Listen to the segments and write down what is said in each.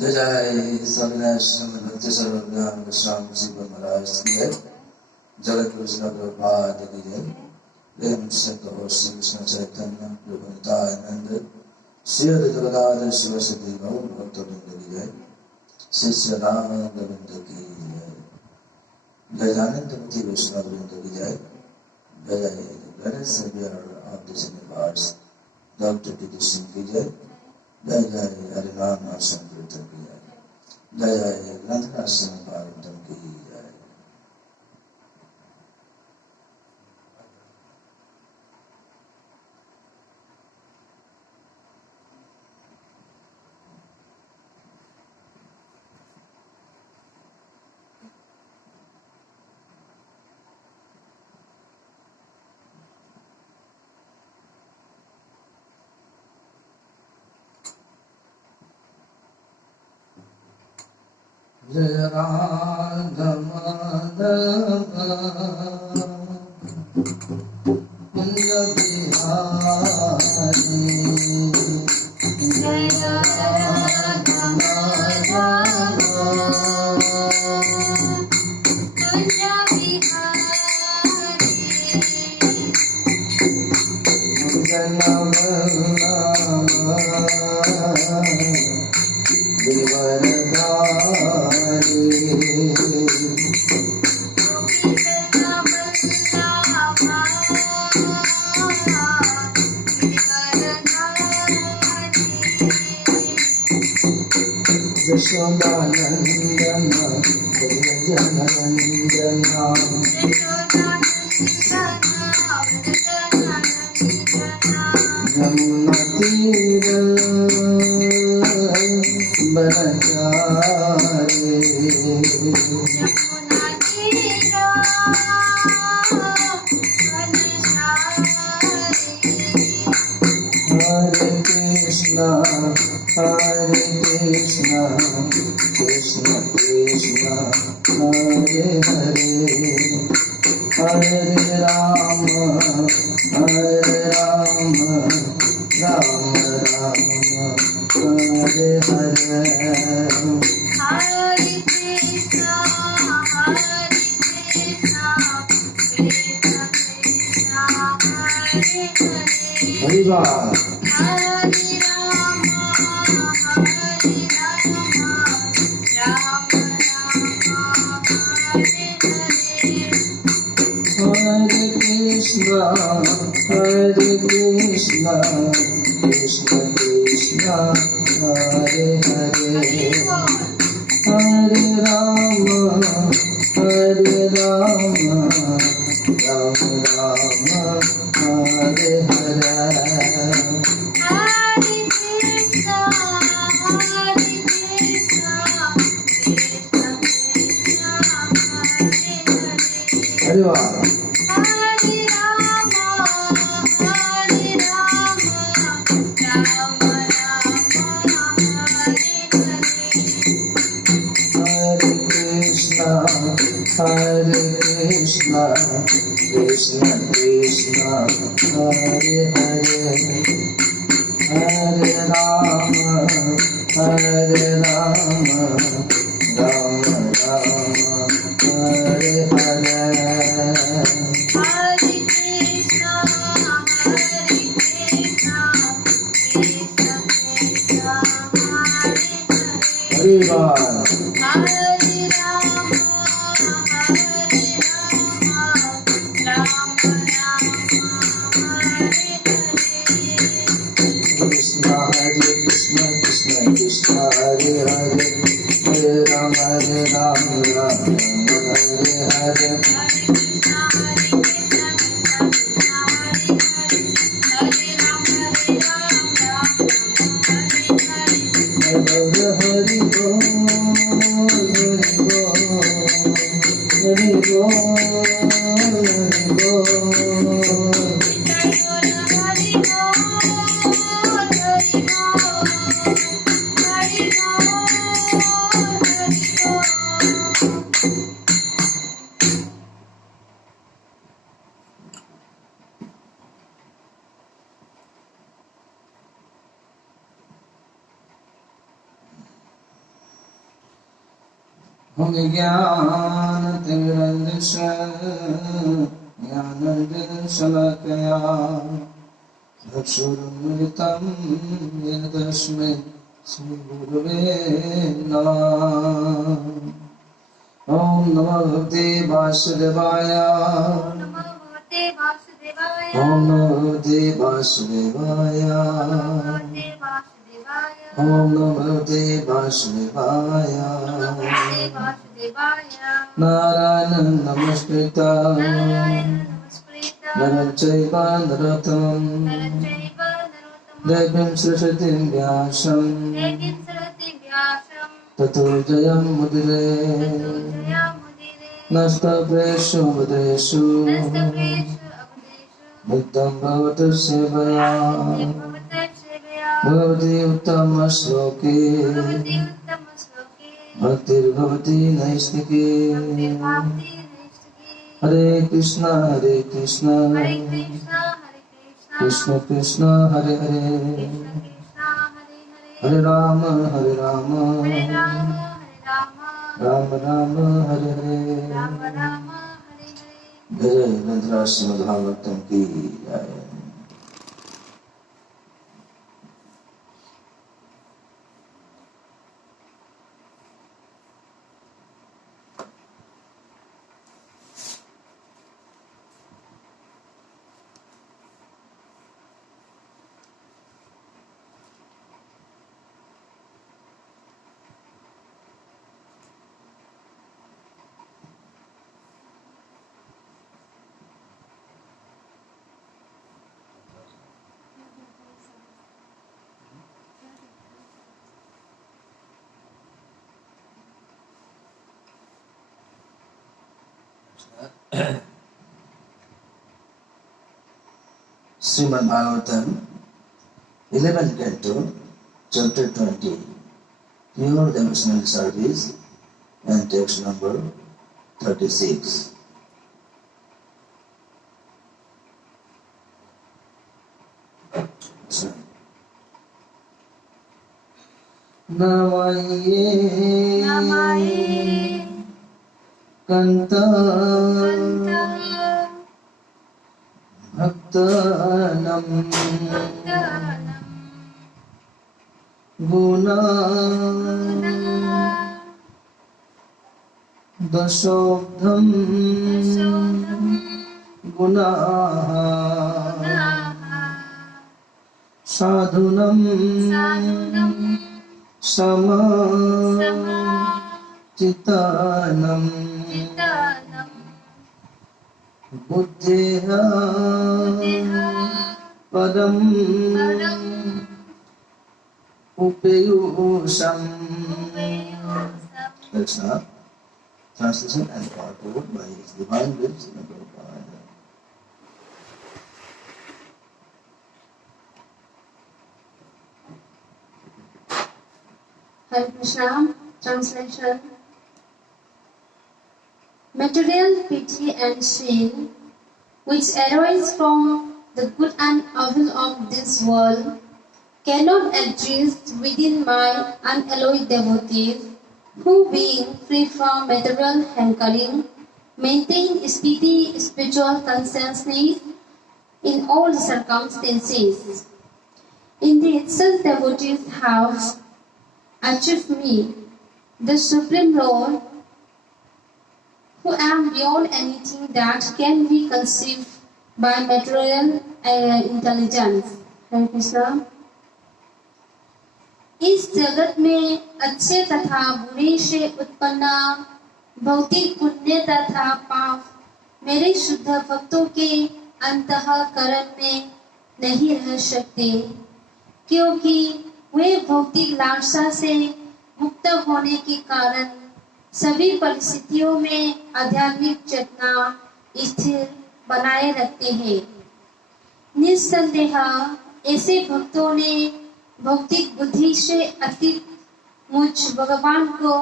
जय जय सर्वनाशन भक्ति सर्वज्ञान विश्राम शिव महाराज की जय। जगत कृष्ण प्रभुपाद की जय। प्रेम से कहो श्री कृष्ण चैतन्य प्रभु नित्यानंद श्री अद्वैत गदाधर शिव सदि गौर भक्तवृंद की जय। श्री सदानंद वृंद की जय। गजानंद वैष्णव वृंद की जय। जय जय Ganesh saviour of this universe doctor T Singh की जय। जय जय हरिनाम आश्रम कीर्तन की जय। जय जय ग्रंथ आश्रम पार्वतम की जय। जय राधा माधव कुंज बिहारी। जय राधा माधव कुंज बिहारी। कुंज यशोदानंदन जनरंजना यमुना तीर बनचारे। हरे कृष्णा कृष्ण कृष्ण हरे हरे हरे राम राम राम हरे हरे। हरे कृष्णा कृष्ण कृष्ण हरे हरे। हरे कृष्णा कृष्ण कृष्ण हरे हरे हरे राम राम राम हरे हरे। हरे वाह। हरे कृष्णा कृष्ण कृष्ण हरे हरे हरे राम राम राम हरे हरे। हरे कृष्णा हरे राम हरे हरे हरे राम राम हरे हरे। हरि बोल हम ज्ञानतिमिरन्धस्य ज्ञानाञ्जनशलाकया चक्षुरुन्मिलितं येन तस्मै श्रीगुरवे नमः। ॐ नमो भगवते वासुदेवाय। ॐ नमो भगवते वासुदेवाय। ॐ नमो भगवते वासुदेवाय। नारायणं नमस्कृत्य नरं चैव नरोत्तमं देवीं सरस्वतीं व्यासं ततो जयमुदीरये। नस्तप्रेषु मुद्रेषु बुद्धं भवतु सेवया भगवती उत्तमश्लोके भक्तिर्भवति नैष्ठिके। हरे कृष्ण कृष्ण कृष्ण हरे हरे हरे राम राम राम हरे हरे। जय भद्रा श्रीमद्भागवतम की जय। Srimad Bhagavatam, 11th Canto, Chapter 20, Pure Devotional Service, and text number 36. Namaye Kanta Bhaktanam Guna Dasodham Gunaha Sadhunam Sama Chitanam Buddhiha Padam Upayusam. That's not translation and purport by His Divine Will Srila Prabhupada. Hare Krishna. Translation. Material pity and shame, which arise from the good and evil of this world, cannot exist within my unalloyed devotees, who, being free from material hankering, maintain speedy spiritual consciousness in all circumstances. Indeed, such devotees have achieved me, the Supreme Lord, who am beyond anything that can be conceived by material intelligence. Hare Krishna. इस जगत में अच्छे तथा बुरे से उत्पन्न भौतिक पुण्य तथा पाप मेरे शुद्ध भक्तों के अंतःकरण में नहीं रह सकते, क्योंकि वे भौतिक लालसा से मुक्त होने के कारण सभी परिस्थितियों में आध्यात्मिक चेतना स्थिर बनाए रखते हैं। निस्संदेह ऐसे भक्तों ने भौतिक बुद्धि से अतीत मुझ भगवान को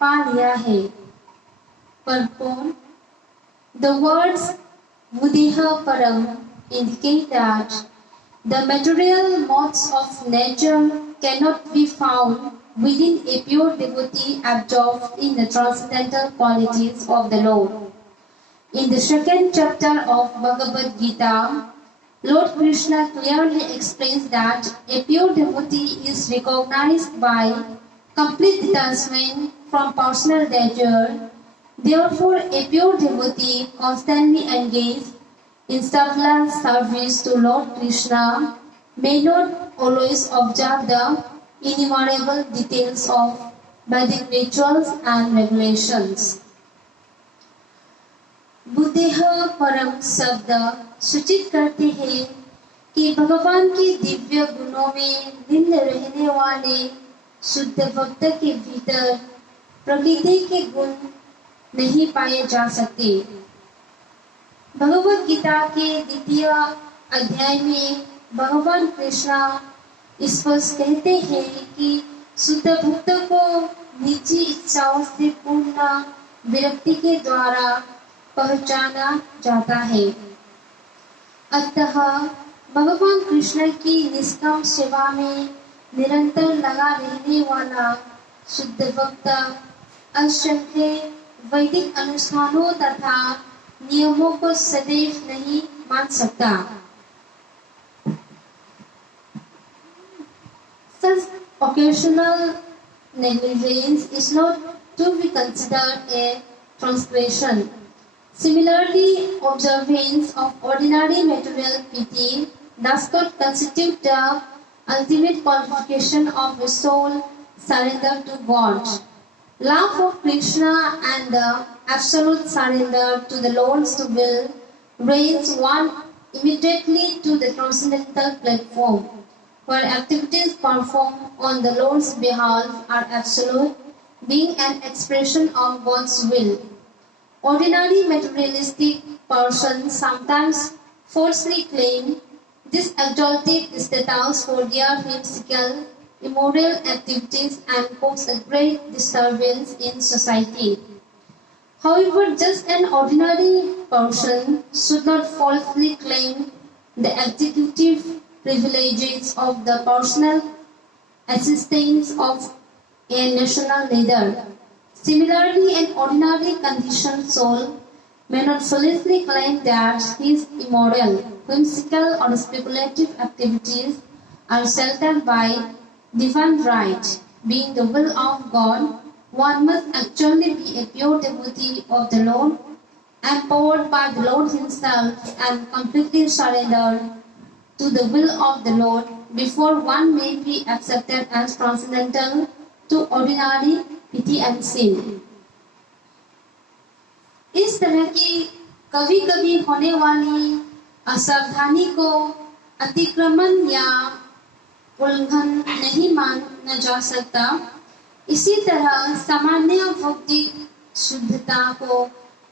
पा लिया है। Purport. The words Buddhiha Param indicate that the material modes of nature cannot be found within a pure devotee absorbed in the transcendental qualities of the Lord. In the second chapter of Bhagavad Gita, Lord Krishna clearly explains that a pure devotee is recognized by complete detachment from personal desire. Therefore, a pure devotee constantly engaged in selfless service to Lord Krishna may not always observe the innumerable details of Vedic rituals and regulations. बुद्धेह परम शब्द सूचित करते हैं कि भगवान के दिव्य गुणों में लीन रहने वाले शुद्ध भक्त के भीतर प्रकृति के गुण नहीं पाए जा सकते। भगवद गीता के द्वितीय अध्याय में भगवान कृष्ण स्पष्ट कहते हैं कि शुद्ध भक्त को निजी इच्छाओं से पूर्ण विरक्ति के द्वारा पहचाना जाता है। अतः भगवान कृष्ण की निष्काम सेवा में निरंतर लगा रहने वाला शुद्ध भक्त असंख्य वैदिक अनुष्ठानों तथा नियमों को सदैव नहीं मान सकता। Such occasional negligence is not to be considered a transgression. Similarly, observance of ordinary material piety does not constitute the ultimate qualification of a soul surrendered to God. Love of Krishna and the absolute surrender to the Lord's will raise one immediately to the transcendental platform, where activities performed on the Lord's behalf are absolute, being an expression of God's will. Ordinary materialistic persons sometimes falsely claim this exalted status for their whimsical, immoral activities and cause a great disturbance in society. However, just an ordinary person should not falsely claim the executive privileges of the personal assistance of a national leader. Similarly, an ordinary conditioned soul may not foolishly claim that his immoral, whimsical or speculative activities are sheltered by divine right. Being the will of God, one must actually be a pure devotee of the Lord, empowered by the Lord himself and completely surrendered to the will of the Lord before one may be accepted as transcendental to ordinary pity and sin. इस तरह की कभी कभी होने वाली असावधानी को अतिक्रमण या उल्लंघन नहीं माना जा सकता। इसी तरह सामान्य भौतिक शुद्धता को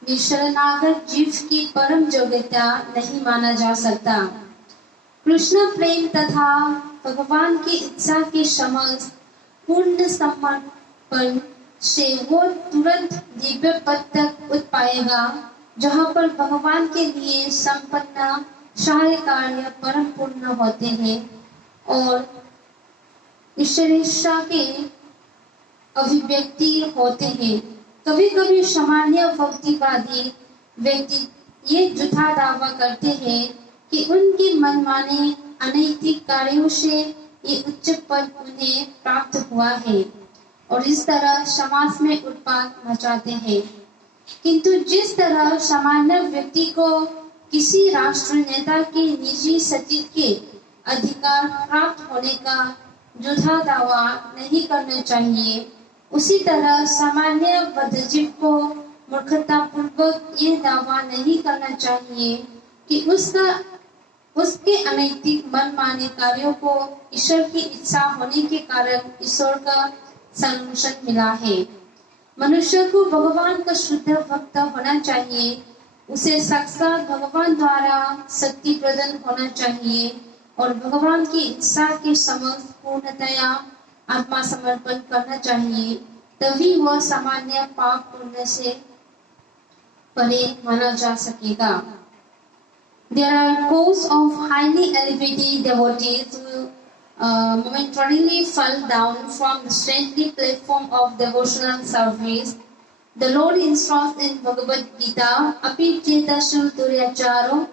भी शरणागत जीव की परम योग्यता नहीं माना जा सकता। कृष्ण प्रेम तथा भगवान की इच्छा के समक्ष पूर्ण समर्पण से वो तुरंत दिव्य पद तक उठ पाएगा, जहाँ पर भगवान के लिए संपन्न सारे कार्य परम पूर्ण होते हैं और ईश्वरेच्छा के अभिव्यक्ति होते हैं। कभी कभी सामान्य भक्तिवादी व्यक्ति ये झूठा दावा करते हैं कि उनकी मनमाने अनैतिक कार्यों से ये उच्च पद उन्हें प्राप्त हुआ है और इस तरह समाज में उत्पात मचाते हैं। किंतु जिस तरह सामान्य व्यक्ति को किसी राष्ट्र नेता के निजी सचिव के अधिकार प्राप्त होने का झूठा दावा नहीं करना चाहिए, उसी तरह सामान्य बद्धजीव को मूर्खतापूर्वक ये दावा नहीं करना चाहिए कि उसके अनैतिक मनमाने कार्यों को ईश्वर की इच्छा होने के कारण ईश्वर का संरक्षण मिला है। मनुष्य को भगवान का शुद्ध भक्त होना चाहिए, उसे साक्षात भगवान द्वारा शक्ति प्रदान होना चाहिए और भगवान की इच्छा के समक्ष पूर्णतया आत्मा समर्पण करना चाहिए, तभी वह सामान्य पाप पुण्य से परे माना जा सकेगा। There are codes of highly elevated devotees who momentarily fell down from the saintly platform of devotional service, the Lord instructs in Bhagavad Gita, Api Chetashu Duryacharo,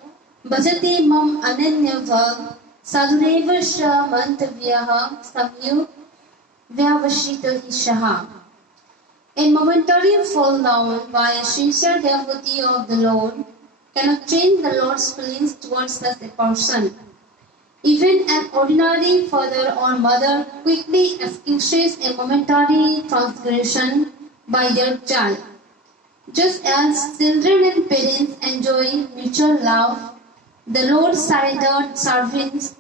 Bhajati Mam Ananyavag, Sadhuneva Shra Mantavyaha, Samyu Vyavashita Hishaha. A momentary fall down by a sincere devotee of the Lord cannot change the Lord's feelings towards such a person. Even an ordinary father or mother quickly excuses a momentary transgression by their child. Just as children and parents enjoy mutual love, the Lord's surrendered servants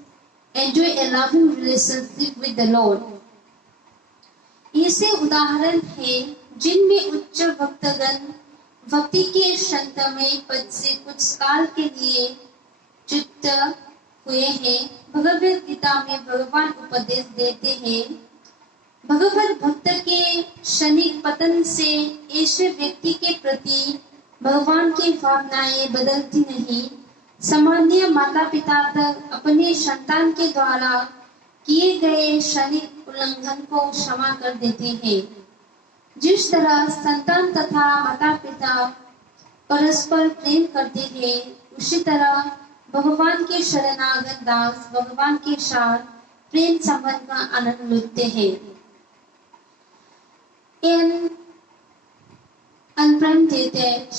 enjoy a loving relationship with the Lord. ऐसे उदाहरण हैं जिनमें उच्च भक्तगण भक्ति के शांतमय पद से कुछ काल के लिए च्युत हुए हैं। भगवद गीता में भगवान उपदेश देते हैं, भगवत भक्त के क्षणिक पतन से ऐसे व्यक्ति के प्रति भगवान की भावनाएं बदलती नहीं। सामान्य माता पिता तक अपने संतान के द्वारा किए गए क्षणिक उल्लंघन को क्षमा कर देते हैं। जिस तरह संतान तथा माता पिता परस्पर प्रेम करते हैं, उसी तरह भगवान के शरणागत दास भगवान के साथ प्रेम संबंध का आनंद लुटते हैं। In unpremeditated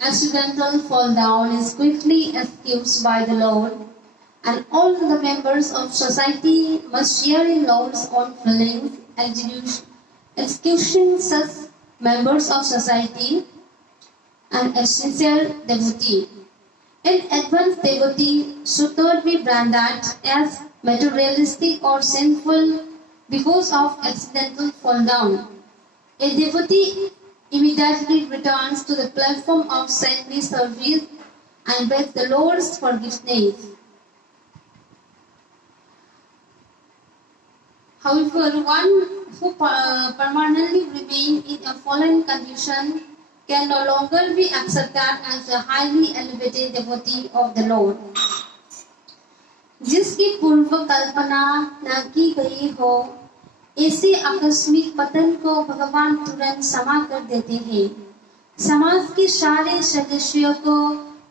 accidental fall down is quickly excused by the Lord, and all the members of society must share in Lord's own feelings, excusing such members of society and a sincere devotee. An advanced devotee should not be branded as materialistic or sinful because of accidental fall down. A devotee immediately returns to the platform of saintly service and begs the Lord's forgiveness. However, one who permanently remains in a fallen condition can no longer be accepted as a highly elevated devotee of the Lord. जिसकी पूर्व कल्पना न की गई हो, ऐसे आकस्मिक पतन को भगवान तुरंत क्षमा कर देते हैं। समाज के सारे सदस्यों को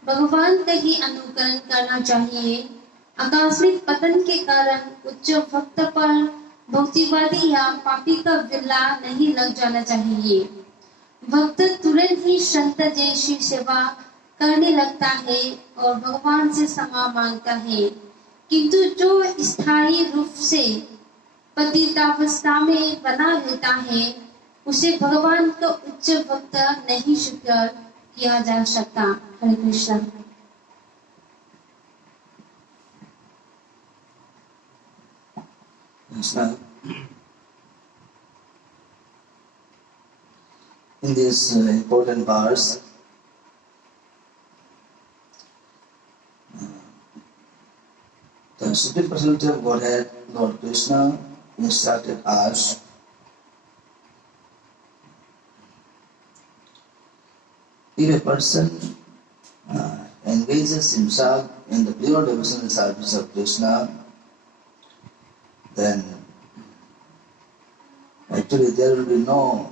भगवान का ही अनुकरण करना चाहिए। आकस्मिक पतन के कारण उच्च भक्त पर भक्तिवादी या पापी का बिल्ला नहीं लग जाना चाहिए। भक्त तुरंत ही संत जैसी सेवा करने लगता है और भगवान से क्षमा मांगता है, किंतु जो स्थायी रूप से पतितावस्था में बना रहता है, उसे भगवान का उच्च भक्त नहीं स्वीकार किया जा सकता। हरे Krishna. In this important verse, the Supreme Personality of Godhead, Lord Krishna, instructed us if a person engages himself in the pure devotional service of Krishna, then actually there will be no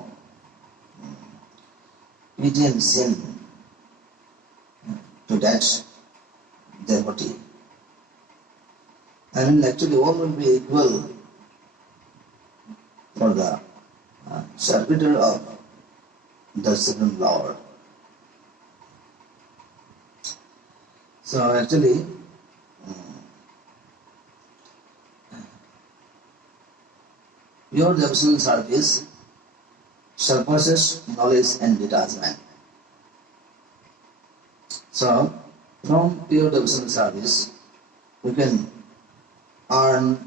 pity and sin to that devotee. I mean, actually all will be equal for the servitor of the Supreme Lord. So actually, pure devotional service surpasses knowledge and detachment. So, from pure devotional service, we can earn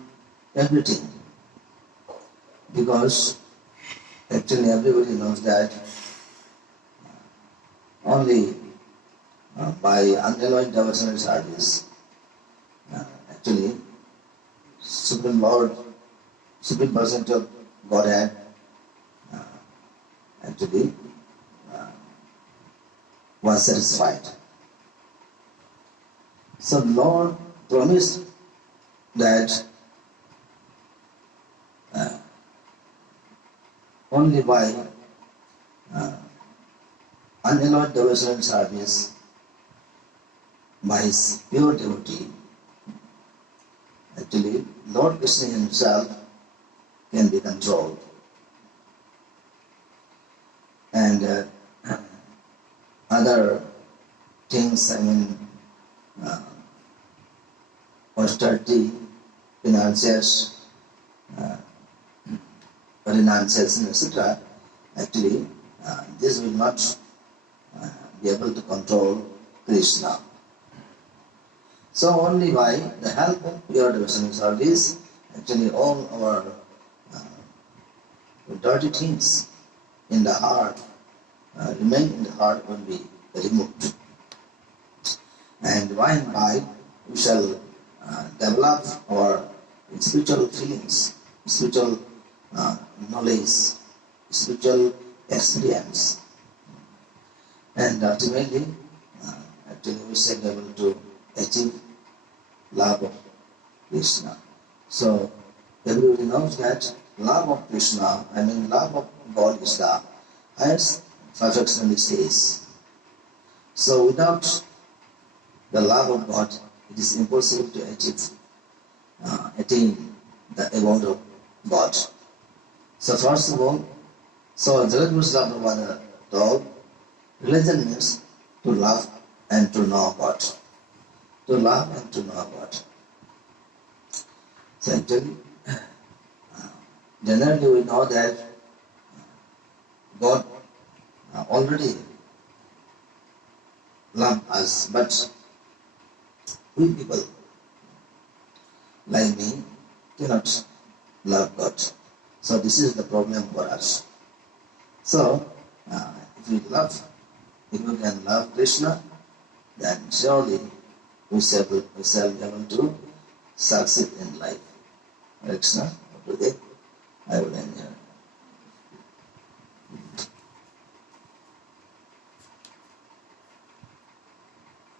everything, because actually everybody knows that only by unalloyed devotional service, actually Supreme Lord, Supreme Personality of Godhead, actually was satisfied. So Lord promised that only by unalloyed devotional service, by his pure devotee, actually Lord Krishna himself can be controlled. And other things, austerity, finances, renunciation, etc. Actually, this will not be able to control Krishna. So only by the help of pure devotional service, actually all our dirty things in the heart, remain in the heart, will be removed. And by and by, we shall develop our spiritual feelings, spiritual knowledge, spiritual experience. And ultimately, actually we shall be able to achieve love of Krishna. So everybody knows that love of Krishna, love of God is the highest perfectionist stage. So without the love of God, it is impossible to attain the abode of God. So first of all, Jagadguru Srila Prabhupada told, religion means to love and to know God. To love and to know God. So actually, generally we know that God already loved us, but we people like me cannot love God. So this is the problem for us. So if we can love Krishna, then surely we shall be able to succeed in life. Krishna, today I will